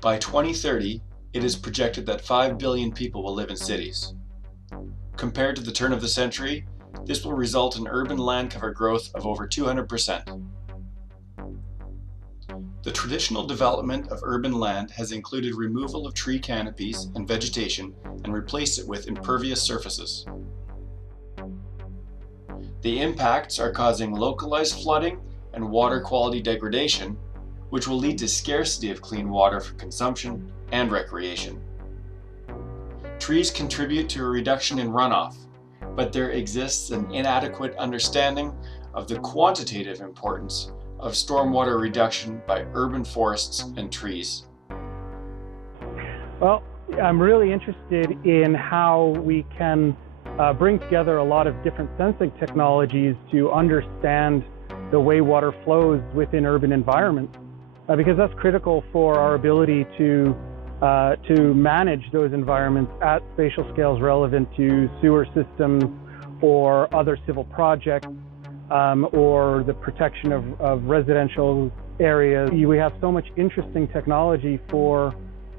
By 2030, it is projected that 5 billion people will live in cities. Compared to the turn of the century, this will result in urban land cover growth of over 200%. The traditional development of urban land has included removal of tree canopies and vegetation and replaced it with impervious surfaces. The impacts are causing localized flooding and water quality degradation, which will lead to scarcity of clean water for consumption and recreation. Trees contribute to a reduction in runoff, but there exists an inadequate understanding of the quantitative importance of stormwater reduction by urban forests and trees. Well, I'm really interested in how we can bring together a lot of different sensing technologies to understand the way water flows within urban environments, because that's critical for our ability to manage those environments at spatial scales relevant to sewer systems or other civil projects, or the protection of residential areas. We have so much interesting technology for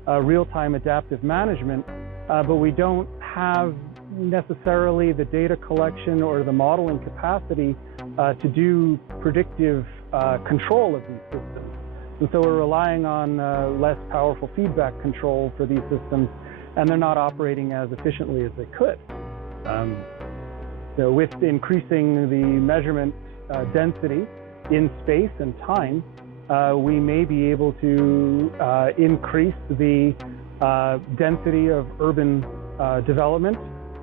real-time adaptive management, but we don't have necessarily the data collection or the modeling capacity to do predictive control of these systems. And so we're relying on less powerful feedback control for these systems, and they're not operating as efficiently as they could. So with increasing the measurement density in space and time, we may be able to increase the density of urban development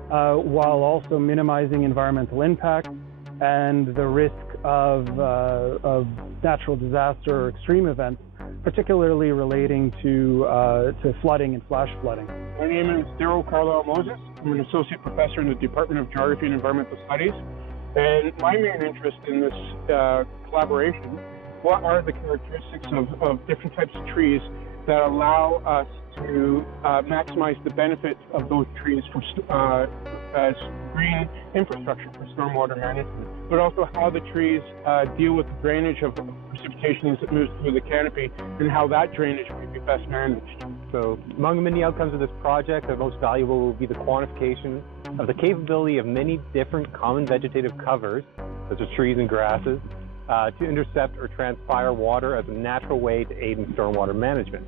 while also minimizing environmental impact and the risk of natural disaster or extreme events, particularly relating to flooding and flash flooding. My name is Daryl Carlisle Moses. I'm an associate professor in the Department of Geography and Environmental Studies. And my main interest in this collaboration, what are the characteristics of different types of trees that allow us to maximize the benefits of those trees as green infrastructure for stormwater management, but also how the trees deal with the drainage of precipitation as it moves through the canopy and how that drainage might be best managed. So among the many outcomes of this project, the most valuable will be the quantification of the capability of many different common vegetative covers, such as trees and grasses, to intercept or transpire water as a natural way to aid in stormwater management.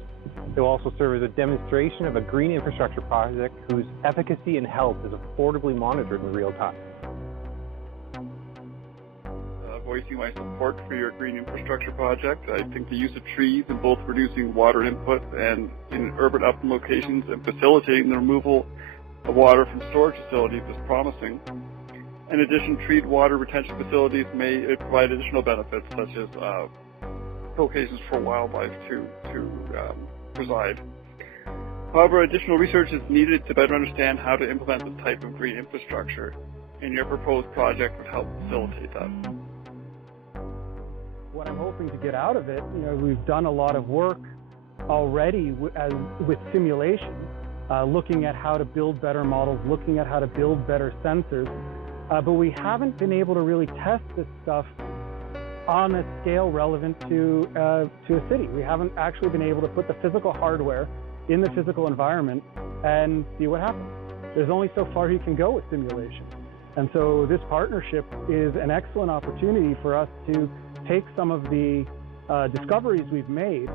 It will also serve as a demonstration of a green infrastructure project whose efficacy and health is affordably monitored in real time. Voicing my support for your green infrastructure project. I think the use of trees in both reducing water input and in urban upland locations and facilitating the removal of water from storage facilities is promising. In addition, treed water retention facilities may provide additional benefits, such as locations for wildlife to reside. However, additional research is needed to better understand how to implement this type of green infrastructure, and your proposed project would help facilitate that. What I'm hoping to get out of it, we've done a lot of work already with simulation, looking at how to build better models, looking at how to build better sensors, but we haven't been able to really test this stuff on a scale relevant to a city. We haven't actually been able to put the physical hardware in the physical environment and see what happens. There's only so far you can go with simulation. And so this partnership is an excellent opportunity for us to take some of the discoveries we've made,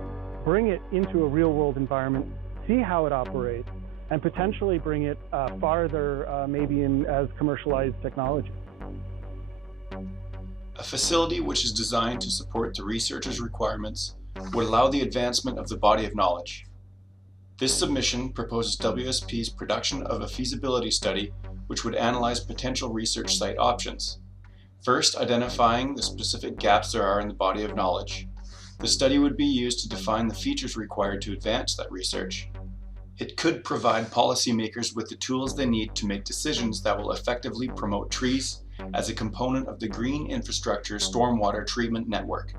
bring it into a real-world environment, see how it operates, and potentially bring it farther, maybe as commercialized technology. A facility which is designed to support the researcher's requirements would allow the advancement of the body of knowledge. This submission proposes WSP's production of a feasibility study which would analyze potential research site options. First, identifying the specific gaps there are in the body of knowledge. The study would be used to define the features required to advance that research. It could provide policymakers with the tools they need to make decisions that will effectively promote trees as a component of the green infrastructure stormwater treatment network.